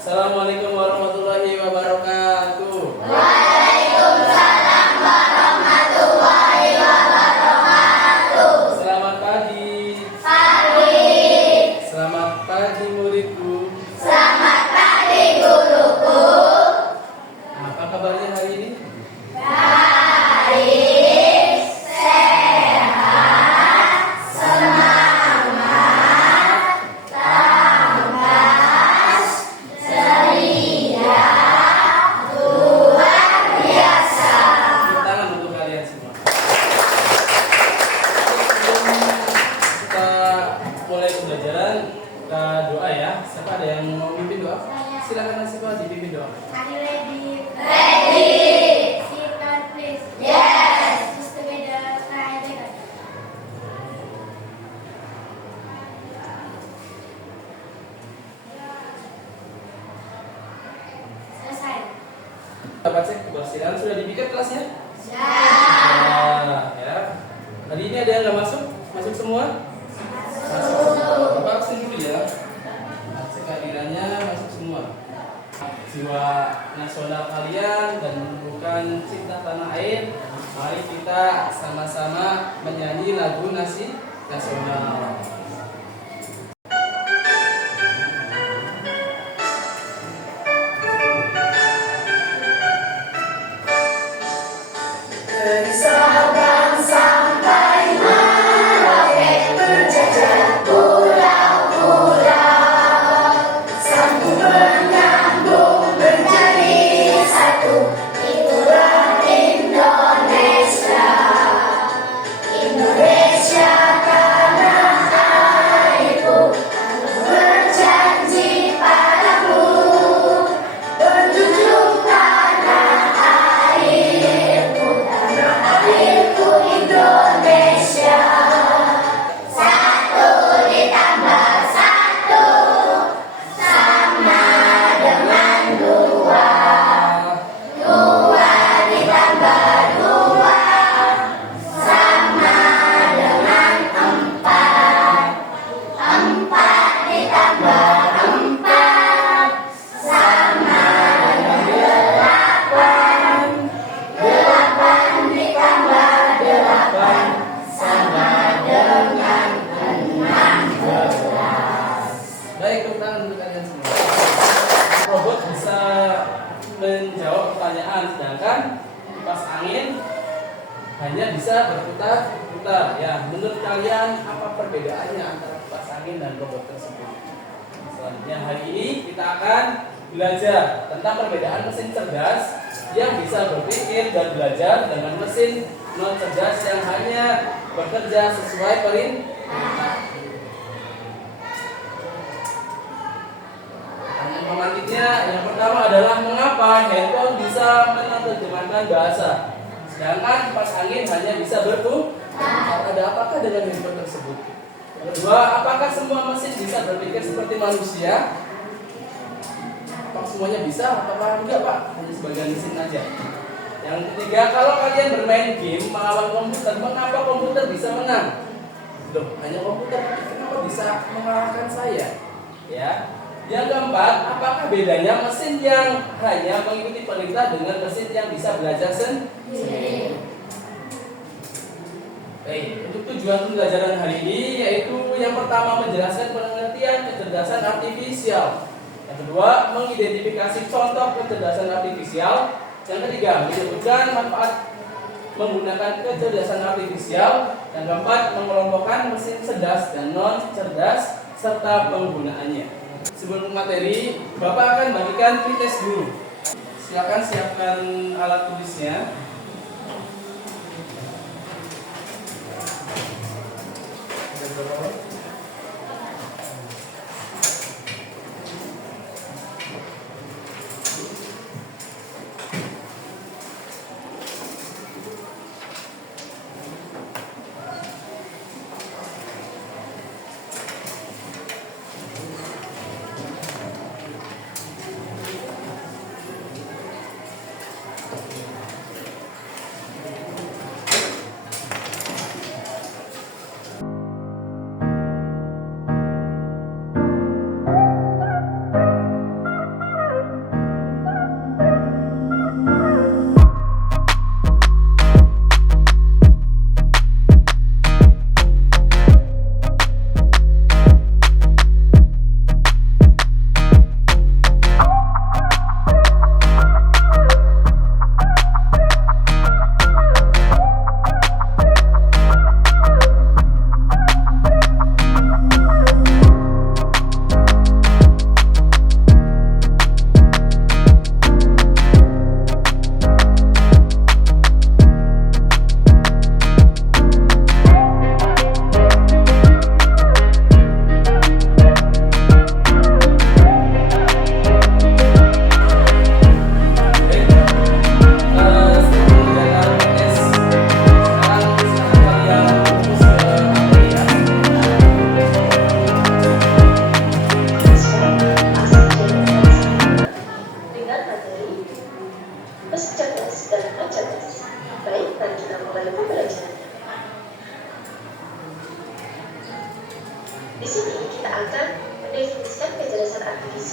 Assalamualaikum warahmatullahi wabarakatuh. Waalaikumsalam warahmatullahi wabarakatuh. Selamat pagi. Pagi. Selamat pagi muridku. Selamat pagi guruku. Apa kabarnya hari ini? Baik, sehat, semangat, tangkas, ceria, luar biasa. Tepuk tangan untuk kalian semua. Sebelum kita mulai pembelajaran, kita doa ya. Siapa ada yang mau mimpin doa? Silakan siapa dipimpin doa. Are you ready? Ready. Sit down, please. Yes. Just together, try together. Selesai. Dapat cek kebersihan sudah dibikin kelasnya? Siap. Nah, ya. Hari ini ada yang nggak masuk? Masuk semua? Masuk. Bapak absen dulu ya. Cek kehadirannya masuk semua. Jiwa nasional kalian dan bukan cinta tanah air. Mari kita sama-sama menyanyi lagu nasional. Dari Sabang sampai Merauke berjajar pulau-pulau, sambung menyambung menjadi satu. Itulah Indonesia. Indonesia tanah airku, aku berjanji padamu, berjunjung tanah airku, tanah airku Indonesia. Satu ditambah satu sama dengan dua. Dua ditambah dua sama dengan empat. Empat ditambah empat sama dengan delapan. Delapan ditambah delapan sama dengan 16. Baik, tepuk tangan untuk kalian semua. Robot bisa menjawab pertanyaan, sedangkan kipas angin hanya bisa berputar-putar. Ya, menurut kalian apa perbedaannya antara kipas angin dan robot tersebut? Selanjutnya hari ini kita akan belajar tentang perbedaan mesin cerdas yang bisa berpikir dan belajar dengan mesin non cerdas yang hanya bekerja sesuai perintah. Pertanyaan pemantiknya yang pertama adalah mengapa handphone bisa menerjemahkan bahasa, sedangkan kipas angin hanya bisa berputar. Ada apakah dengan handphone tersebut? Yang kedua, apakah semua mesin bisa berpikir seperti manusia? Apakah semuanya bisa? Apakah enggak, Pak? Hanya sebagian mesin aja. Yang ketiga, kalau kalian bermain game melawan komputer, mengapa komputer bisa menang? Loh, hanya komputer, kenapa bisa mengalahkan saya? Ya. Yang keempat, apakah bedanya mesin yang hanya mengikuti perintah dengan mesin yang bisa belajar sendiri? Baik, untuk tujuan pembelajaran hari ini yaitu yang pertama menjelaskan pengertian kecerdasan artifisial. Yang kedua, mengidentifikasi contoh kecerdasan artifisial. Yang ketiga, menyebutkan manfaat menggunakan kecerdasan artifisial. Yang keempat, mengelompokkan mesin cerdas dan non cerdas serta penggunaannya. Sebelum materi, Bapak akan bagikan pretest dulu. Silakan siapkan alat tulisnya.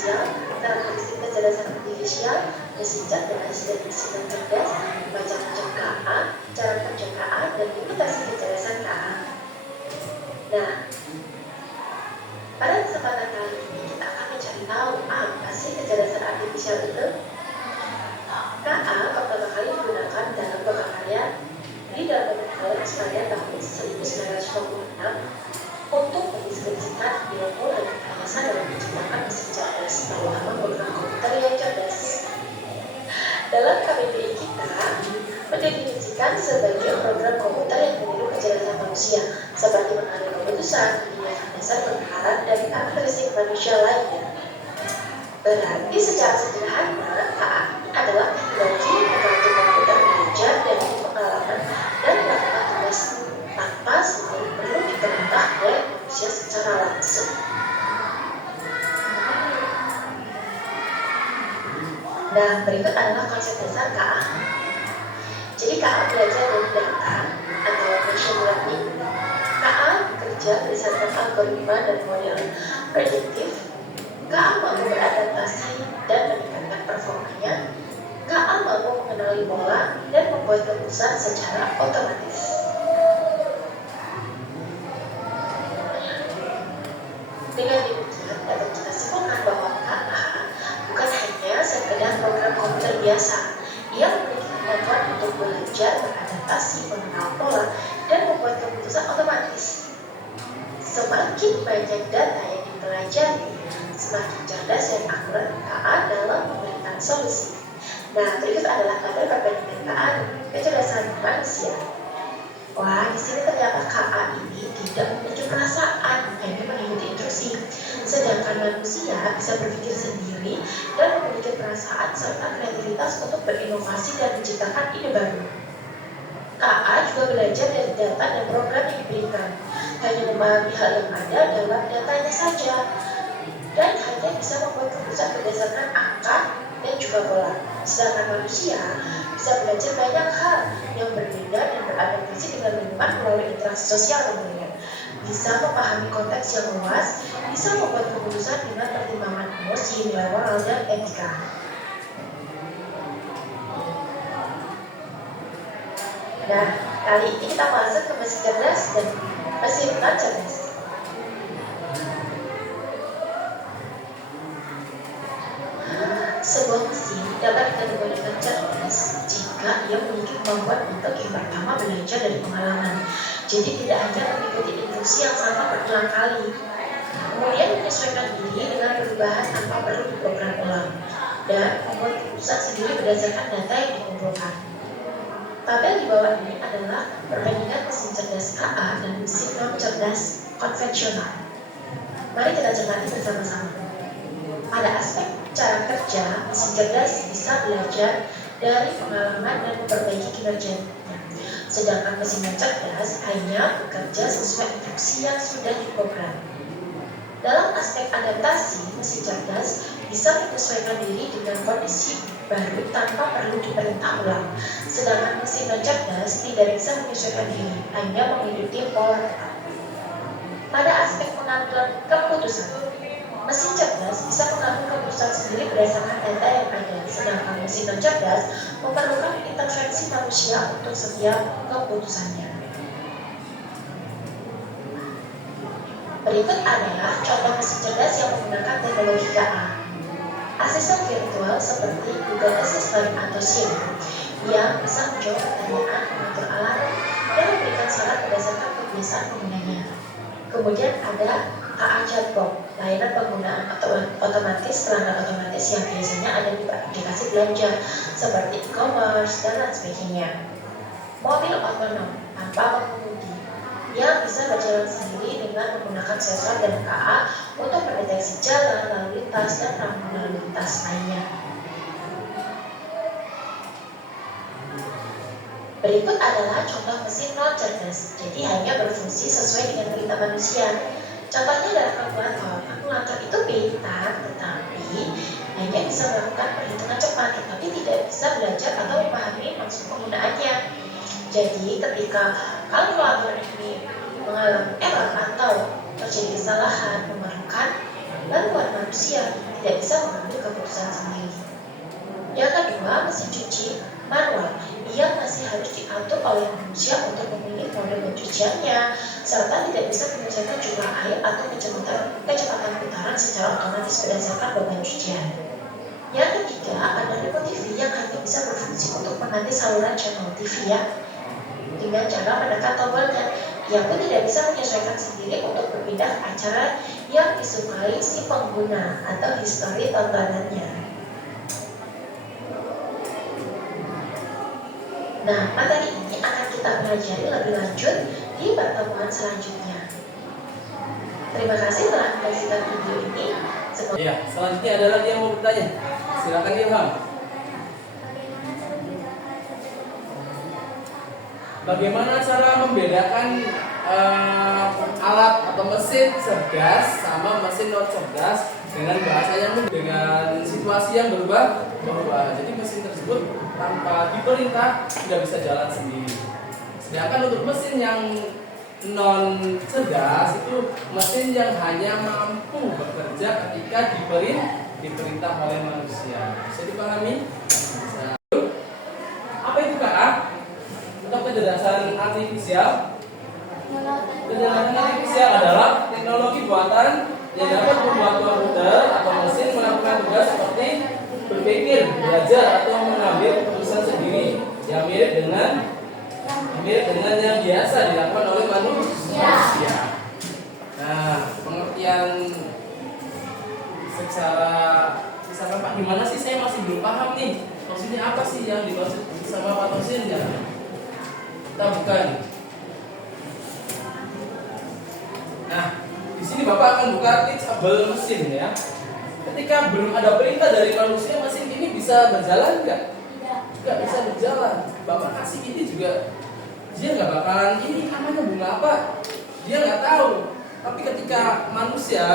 sosial, karakteristik kecerdasan artifisial, mesin cerdas dan mesin cerdas, macam-macam KA, cara kerja KA, dan limitasi kecerdasan KA. Nah, pada kesempatan kali ini kita akan mencari tahu apa sih kecerdasan artifisial itu. KA pertama kali digunakan dalam berkarya di dalam Netherlands pada tahun 1926 untuk mendeskripsikan ilmu dan kekhasan dalam menciptakan mesin cerdas bahwa program komputer yang cerdas. Dalam KBBI kita mendefinisikan sebagai program komputer yang meniru kecerdasan manusia, seperti mengambil keputusan, menyediakan dasar perkara, dan karakteristik manusia lainnya. Berarti secara sederhana, KA adalah teknologi membantu komputer belajar dari pengalaman dan melakukan tugas tanpa selalu perlu diperintah oleh manusia secara langsung. Nah, berikut adalah konsep dasar KA. Jadi KA belajar dari data atau machine learning. KA bekerja berdasarkan algoritma dan model prediktif. KA mampu beradaptasi dan meningkatkan performanya. KA mampu mengenali pola dan membuat keputusan secara otomatis. Dengan demikian, dapat kita simpulkan bahwa KA bukan hanya sekedar program komputer biasa. Ia memiliki kemampuan untuk belajar, beradaptasi, mengenal pola, dan membuat keputusan otomatis. Semakin banyak data yang dipelajari, semakin cerdas dan akurat KA dalam memberikan solusi. Nah, berikut adalah kadar perbandingan KA dan kecerdasan manusia. Wah, di sini ternyata KA ini tidak memiliki perasaan, hanya mengikuti instruksi. Sedangkan manusia bisa berpikir sendiri dan memiliki perasaan serta kreativitas untuk berinovasi dan menciptakan ide baru. KA juga belajar dari data dan program yang diberikan, hanya memahami hal yang ada dalam datanya saja, dan hanya bisa membuat keputusan berdasarkan angka dan juga pola. Sedangkan manusia bisa belajar banyak hal yang berbeda dan beradaptasi dengan lingkungan melalui interaksi sosial tentunya. Bisa memahami konteks yang luas, bisa membuat keputusan dengan pertimbangan emosi, nilai moral, dan etika. Nah, kali ini kita masuk ke mesin cerdas dan mesin non cerdas. Sebuah mesin dapat dikategorikan cerdas jika ia memiliki kemampuan untuk yang pertama belajar dari pengalaman. Jadi tidak hanya mengikuti instruksi yang sama berulang kali. Kemudian menyesuaikan diri dengan perubahan tanpa perlu diprogram ulang, dan membuat keputusan sendiri berdasarkan data yang dikumpulkan. Tabel di bawah ini adalah perbandingan mesin cerdas KA dan mesin non cerdas konvensional. Mari kita cermati bersama-sama. Pada aspek cara kerja, mesin cerdas bisa belajar dari pengalaman dan memperbaiki kinerjanya. Sedangkan mesin non cerdas hanya bekerja sesuai instruksi yang sudah diprogram. Dalam aspek adaptasi, mesin cerdas bisa menyesuaikan diri dengan kondisi baru tanpa perlu diperintah ulang. Sedangkan mesin non cerdas tidak bisa menyesuaikan diri, hanya mengikuti pola tetap. Pada aspek pengambilan keputusan, mesin cerdas bisa mengambil keputusan sendiri berdasarkan data yang ada, sedangkan mesin non cerdas memerlukan intervensi manusia untuk setiap keputusannya. Berikut adalah contoh mesin cerdas yang menggunakan teknologi KA. Asisten virtual seperti Google Assistant atau Siri yang bisa menjawab pertanyaan, mengatur alarm, dan memberikan saran berdasarkan kebiasaan penggunanya. Kemudian ada KA Chatbot, layanan penggunaan otomatis pelanggan otomatis yang biasanya ada di aplikasi belanja seperti e-commerce dan lain sebagainya. Mobil otonom tanpa pengemudi yang bisa berjalan sendiri dengan menggunakan sensor dan KA untuk mendeteksi jalan, lalu lintas, dan rambu lalu lintas lainnya. Berikut adalah contoh mesin non cerdas, jadi hanya berfungsi sesuai dengan perintah manusia. Contohnya adalah kalkulator. Kalkulator itu pintar, tetapi hanya bisa melakukan perhitungan cepat, tetapi tidak bisa belajar atau memahami maksud penggunaannya. Jadi ketika kalkulator ini mengalami error atau terjadi kesalahan, memerlukan Lalu manusia tidak bisa mengambil keputusan sendiri. Yang kedua, mesin cuci manual. Ia masih harus diatur oleh manusia untuk memilih mode pencuciannya, serta tidak bisa menyesuaikan jumlah air atau kecepatan putaran secara otomatis berdasarkan beban cucian. Yang ketiga, ada remote TV yang hanya bisa berfungsi untuk mengganti saluran channel TV dengan cara menekan tombolnya. Ia pun tidak bisa menyesuaikan sendiri untuk berpindah acara yang disukai si pengguna atau histori tontonannya. Nah, materi ini akan kita pelajari lebih lanjut di pertemuan selanjutnya. Terima kasih telah menyaksikan video ini. Ya, selanjutnya ada lagi yang mau bertanya. Silakan Ilham. Bagaimana cara membedakan alat atau mesin cerdas sama mesin non cerdas dengan bahasa yang dengan situasi yang berubah? Jadi mesin tersebut tanpa diperintah tidak bisa jalan sendiri. Sedangkan untuk mesin yang non cerdas itu mesin yang hanya mampu bekerja ketika diperintah oleh manusia. Bisa dipahami? Bisa. Apa itu KA? Untuk kecerdasan artifisial. Kecerdasan artifisial adalah teknologi buatan yang dapat membuat komputer atau mesin melakukan tugas seperti berpikir, belajar, atau mengambil keputusan sendiri yang mirip dengan yang biasa dilakukan oleh manusia. Nah, pengertian secara Pak, gimana sih, saya masih belum paham nih. Maksudnya apa sih yang dimaksud sama Pak Tosin ya? Kita bukan. Nah, di sini Bapak akan buka teachable mesin ya. Ketika belum ada perintah dari manusia, mesin ini bisa berjalan nggak? Juga bisa berjalan. Bapak kasih ini juga, dia nggak bakalan ini namanya bunga apa? Dia nggak tahu. Tapi ketika manusia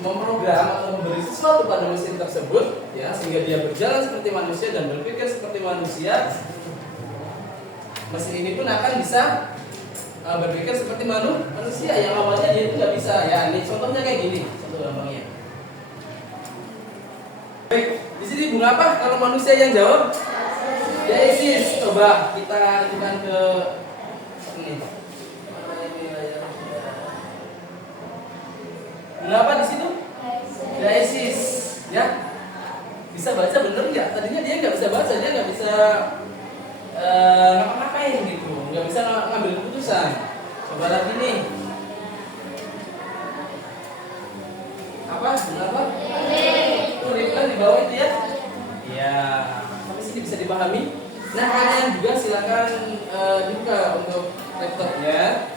memprogram atau memberi sesuatu pada mesin tersebut, ya, sehingga dia berjalan seperti manusia dan berpikir seperti manusia, mesin ini pun akan bisa berpikir seperti manusia yang awalnya dia itu nggak bisa. Ya, ini contohnya kayak gini, contoh gampangnya. Baik, di sini bunga apa? Kalau manusia yang jawab, Daisy. Coba kita lanjutkan ke ini. Bunga apa di situ? Daisy. Ya, bisa baca bener nggak? Tadinya dia nggak bisa baca, dia nggak bisa ngapa-ngapain gitu, nggak bisa ngambil keputusan. Coba lagi nih. Apa? Kenapa? Itu reply di bawah itu ya? Iya. Sampai sini bisa dipahami. Nah, kalian juga silakan dibuka untuk laptopnya.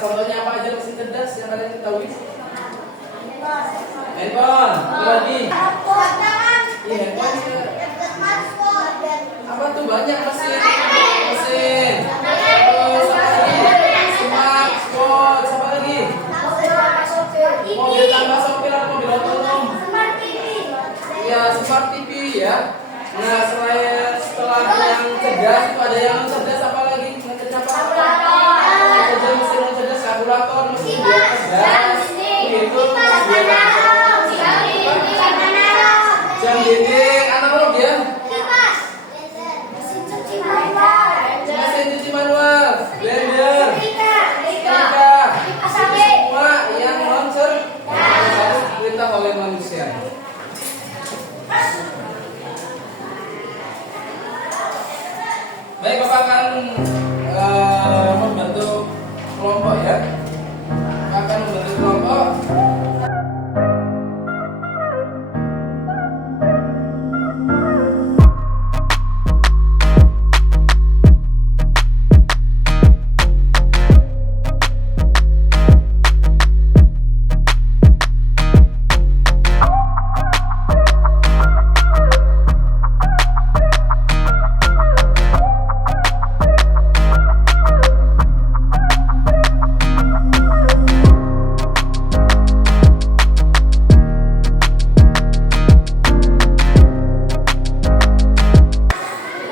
Contohnya apa aja mesin cerdas yang kalian ketahui? Handphone. Lagi. Iya, handphone. Apa tuh banyak mesin? Terus apa lagi? Smartphone. Apa Mobil tanpa sopir atau mobil otonom? Smart TV. Ya, smart TV ya. Nah, setelah yang cerdas itu ada yang non cerdas apa lagi? Non cerdas apa? Kerja mesin non cerdas, kalkulator, mesin dia cerdas. Itu jam dinding analog ya. Mesin cuci manual. Mesin cuci manual, blender, setrika, semua yang non cerdas harus diperintah oleh manusia. Baik, Bapak akan membentuk kelompok ya. Bapak akan membentuk kelompok.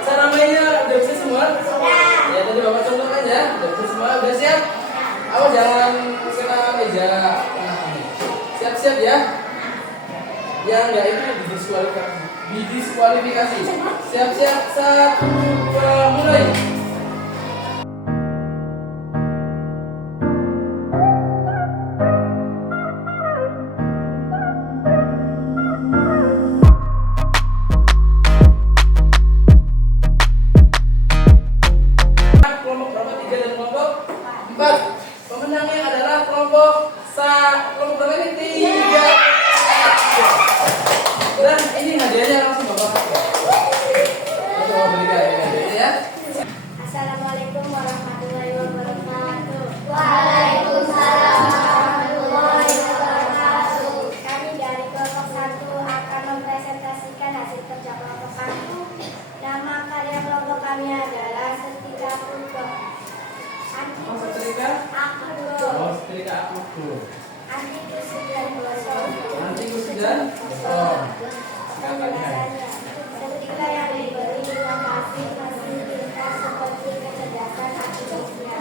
Cara mainnya udah bisa semua? Ya, tadi Bapak contohkan ya. Udah bisa semua, udah siap? Awas jangan kena meja tengah ini. Siap-siap ya. Yang enggak itu didiskualifikasi. Didiskualifikasi. Siap-siap, 1, 2, mulai. Kelompok berapa? 3 dan kelompok 4. Pemenangnya adalah kelompok kelompok berapa ini? 3. Dan ini hadiahnya langsung Bapak kasih. Untuk berikan hadiahnya ya. Assalamualaikum warahmatullahi wabarakatuh. Waalaikumsalam warahmatullahi wabarakatuh. Kami dari kelompok 1 akan mempresentasikan hasil kerja kelompok kami. Nama karya kelompok kami adalah Setrika Pugo. Oh, setrika? Oh, setrika aku. Antikus dan gosong. Antikus dan gosong. Penjelasannya, setrika yang diberi inovasi masih pintar seperti kecerdasan aktivisnya.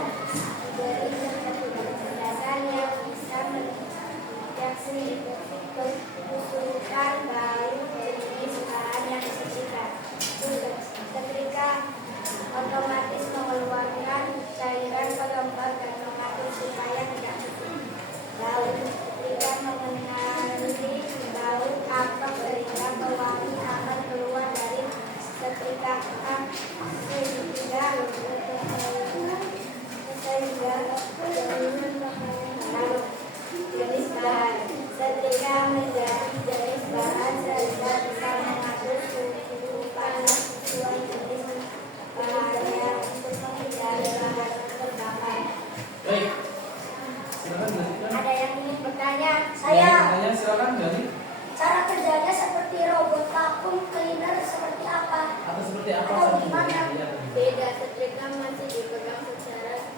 Diberi kecerdasan yang bisa mendeteksi kebusukan baru jenis bahan yang disetrika. Setrika otomatis mengeluarkan cairan pelembab dan mengatur supaya tidak bersih. Daun setrika mengenali bau apel sehingga pewangi akan keluar dari setrika jenis bahan. Setrika menjadi jenis bahan sehingga bisa mengatur suhu panas sesuai jenis bahannya untuk menghindari bahan terbakar. Baik. Silakan dilanjutkan. Ada yang ingin bertanya? Tanya silakan dari Cara kerjanya seperti robot vacuum cleaner seperti apa? atau seperti apa Atau saja? gimana? Iya, Beda, setrika masih dipegang secara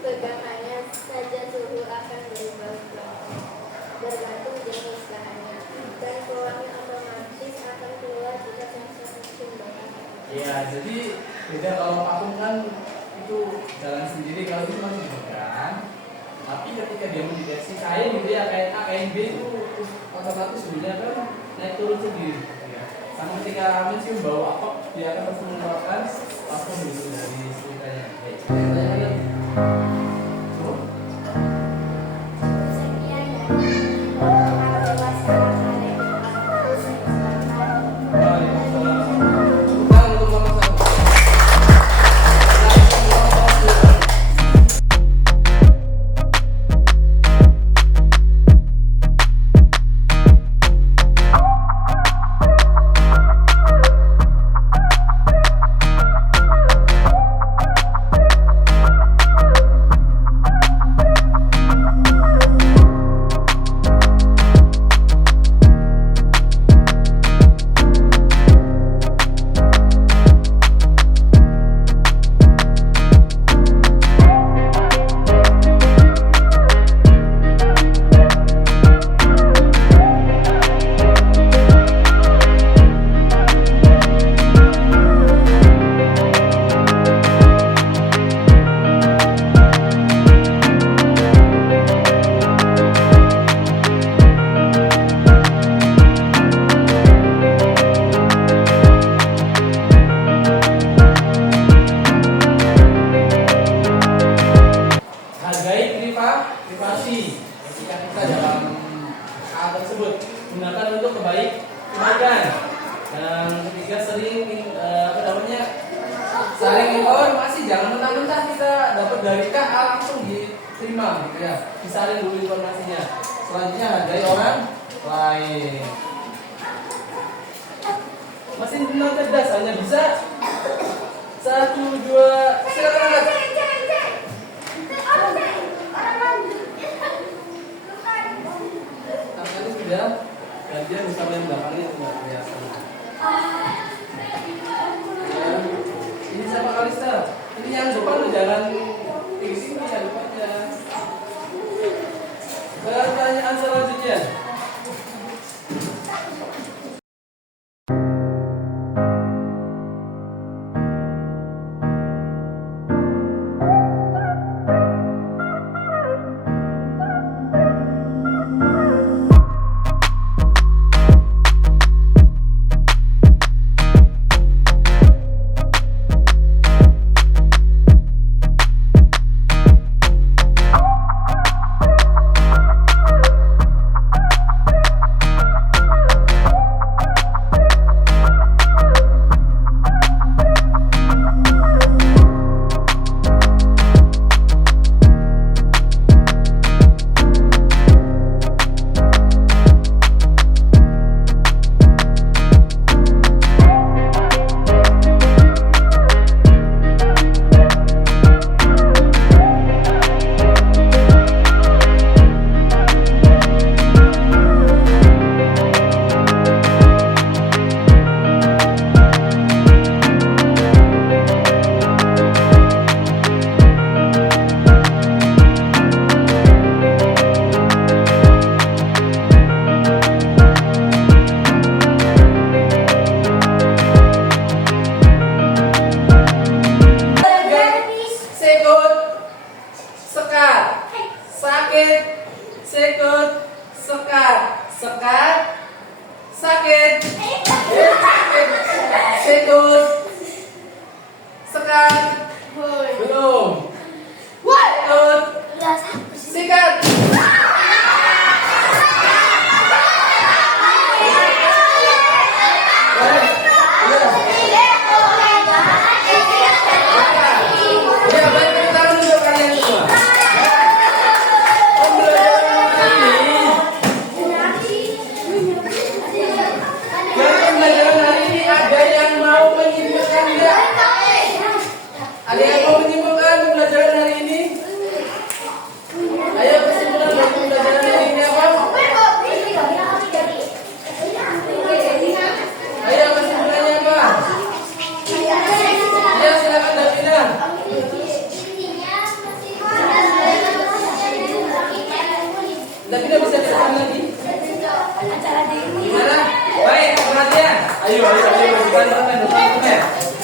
pegangannya saja suhu akan berubah bergantung jenis bahannya dan pewangi otomatis akan keluar jika sensor sumbernya. Iya, jadi beda kalau vakum kan itu jalan sendiri, kalau itu masih dipegang. Tapi ketika dia mendeteksi kain gitu ya, kain A, kain B itu otomatis suhunya kan naik turun sendiri. Ya. Sama ketika mencium bau apok, dia akan terus mengeluarkan vakum gitu dari sekitarnya. Baik, tanya lagi. Tuh. Sekian dari orang dewasa kalian. Waalaikumsalam. Bukan untuk nomor 1. tersebut. Gunakan untuk kebaikan. Yang ketiga, saling informasi. Jangan mentah-mentah kita dapat dari KA langsung diterima gitu ya. Disaring dulu informasinya. Selanjutnya hargai orang lain. Mesin penuh cerdas hanya bisa 1, 2, silakan angkat. Angkat sudah, dan dia bisa main belakangnya tidak kelihatan. Ini siapa Kalista? Ini yang depan jangan di sini ya depannya. Pertanyaan selanjutnya.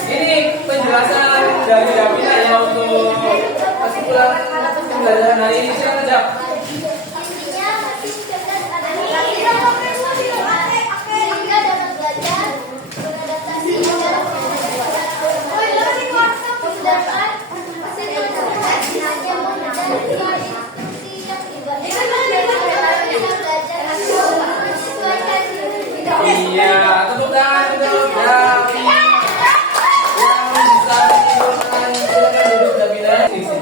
Ini penjelasan dari Davina ya untuk kesimpulan pembelajaran hari ini. Silakan jawab. Iya, tepuk tangan untuk Davina yang bisa menyimpulkan. Silakan duduk Davina.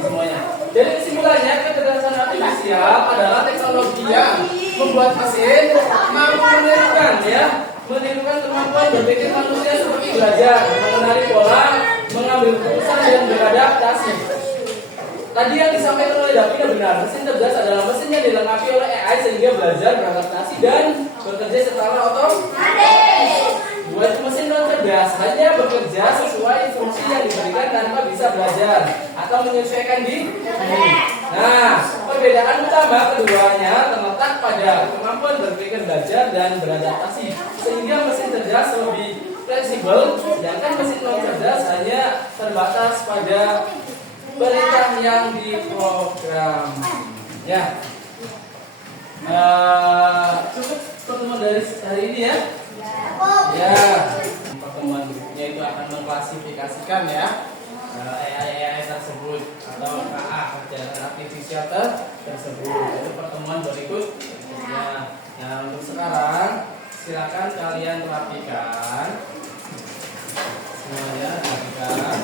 Semuanya. Jadi kesimpulannya, kecerdasan artifisial adalah teknologi yang membuat mesin mampu menirukan kemampuan berpikir manusia seperti belajar, mengenali pola, mengambil keputusan dan beradaptasi. Tadi yang disampaikan oleh Davina benar, mesin cerdas adalah mesin yang dilengkapi oleh AI sehingga belajar, beradaptasi dan bekerja secara otomatis. Buat mesin non cerdas hanya bekerja sesuai fungsi yang diberikan tanpa bisa belajar atau menyesuaikan diri. Nah, perbedaan utama keduanya terletak pada kemampuan berpikir, belajar dan beradaptasi. Sehingga mesin cerdas lebih fleksibel, sedangkan mesin non cerdas hanya terbatas pada perintah yang diprogram. Ya, cukup pertemuan dari hari ini ya. Ya, pertemuan berikutnya itu akan mengklasifikasikan ya AI tersebut atau KA, kecerdasan artifisial tersebut. Itu pertemuan berikutnya. Nah, untuk sekarang silakan kalian rapikan semuanya, rapikan.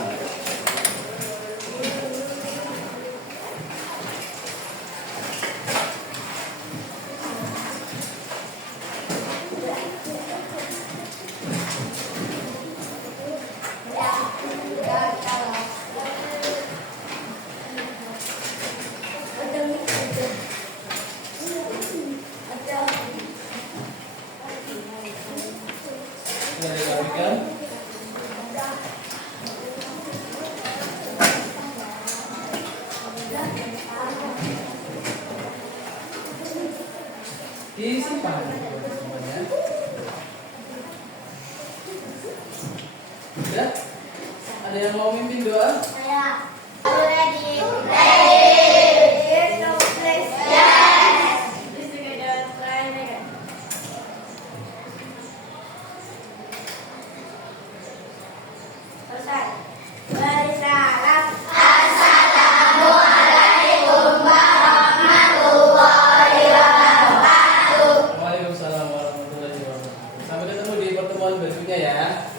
Sudah dirapikan. Disimpan semuanya. Sudah? Ada yang mau mimpin doa? Saya. Are you ready? Ready. No place. Yes. Please together. Try again. Selesai. Bersalam. Assalamualaikum warahmatullahi wabarakatuh. Waalaikumsalam warahmatullahi wabarakatuh. Sampai ketemu di pertemuan berikutnya ya.